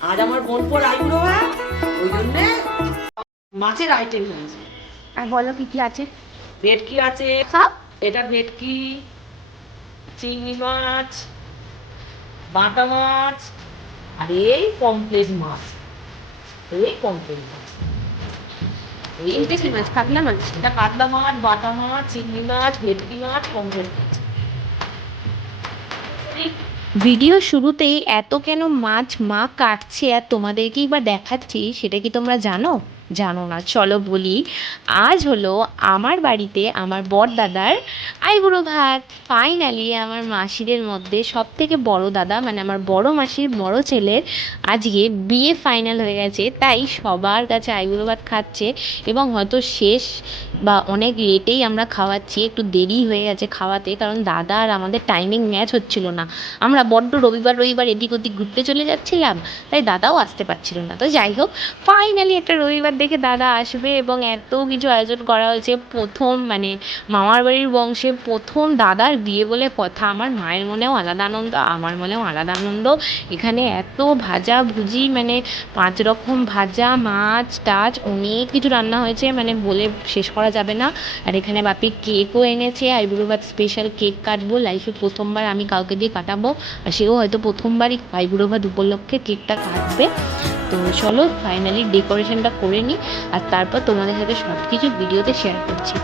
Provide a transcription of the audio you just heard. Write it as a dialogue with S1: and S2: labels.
S1: আজ আমার বোনপোর আইবুড়ো ভাত ওই জন্যে মাছের আইটেম হয়েছে
S2: আর বলো কি কি আছে?
S1: ভেটকি আছে।
S2: সব?
S1: এটা ভেটকি চিংড়ি মাছ বাটা মাছ আর এই পমপ্লেট মাছ। এই পমপ্লেট মাছ। এই
S2: কি মাছ? কাতলা মাছ?
S1: এটা কাতলা মাছ বাটা মাছ চিংড়ি মাছ ভেটকি মাছ পমপ্লেট মাছ।
S2: ভিডিও শুরুতেই এত কেন মাছ মা কাটছে আর তোমাদেরকেই বা দেখাচ্ছি, সেটা কি তোমরা জানো? জানো না, চলো বলি। আজ হলো আমার বাড়িতে আমার বর দাদার আইবুড়ো ভাত। ফাইনালি আমার মাসিদের মধ্যে সব থেকে বড় দাদা মানে আমার বড় মাসির বড় ছেলের আজকে বিয়ে ফাইনাল হয়ে গেছে। তাই সবার কাছে আইবুড়ো ভাত খাচ্ছে এবং হয়তো শেষ বা অনেক লেটেই আমরা খাওয়াচ্ছি, একটু দেরি হয়ে গেছে খাওয়াতে কারণ দাদা আর আমাদের টাইমিং ম্যাচ হচ্ছিল না। আমরা বড্ড রবিবার রবিবার এদিক ওদিক ঘুরতে চলে যাচ্ছিলাম, তাই দাদাও আসতে পারছিল না। তো যাই হোক ফাইনালি একটা রবিবার দেখে দাদা আসবে এবং এত কিছু আয়োজন করা হয়েছে। প্রথম মানে মামার বাড়ির বংশে প্রথম দাদার বিয়ে বলে কথা। আমার মায়ের মনেও আলাদা আনন্দ, আমার মনেও আলাদা আনন্দ। এখানে এত ভাজা ভুজি মানে পাঁচ রকম ভাজা, মাছ টাছ অনেক কিছু রান্না হয়েছে। মানে বলে শেষ করা যাবে না। আর এখানে বাপি কেকও এনেছে। আইবুড়ো ভাত স্পেশাল কেক কাটবো। লাইফে প্রথমবার আমি কাউকে দিয়ে কাটাবো। আর সেও হয়তো প্রথমবারই আইবুড়ো ভাত উপলক্ষে কেকটা কাটবে। তো চলো ফাইনালি ডেকোরেশনটা করে নিই আর তারপর তোমাদের সাথে সব কিছু ভিডিওতে শেয়ার করছি।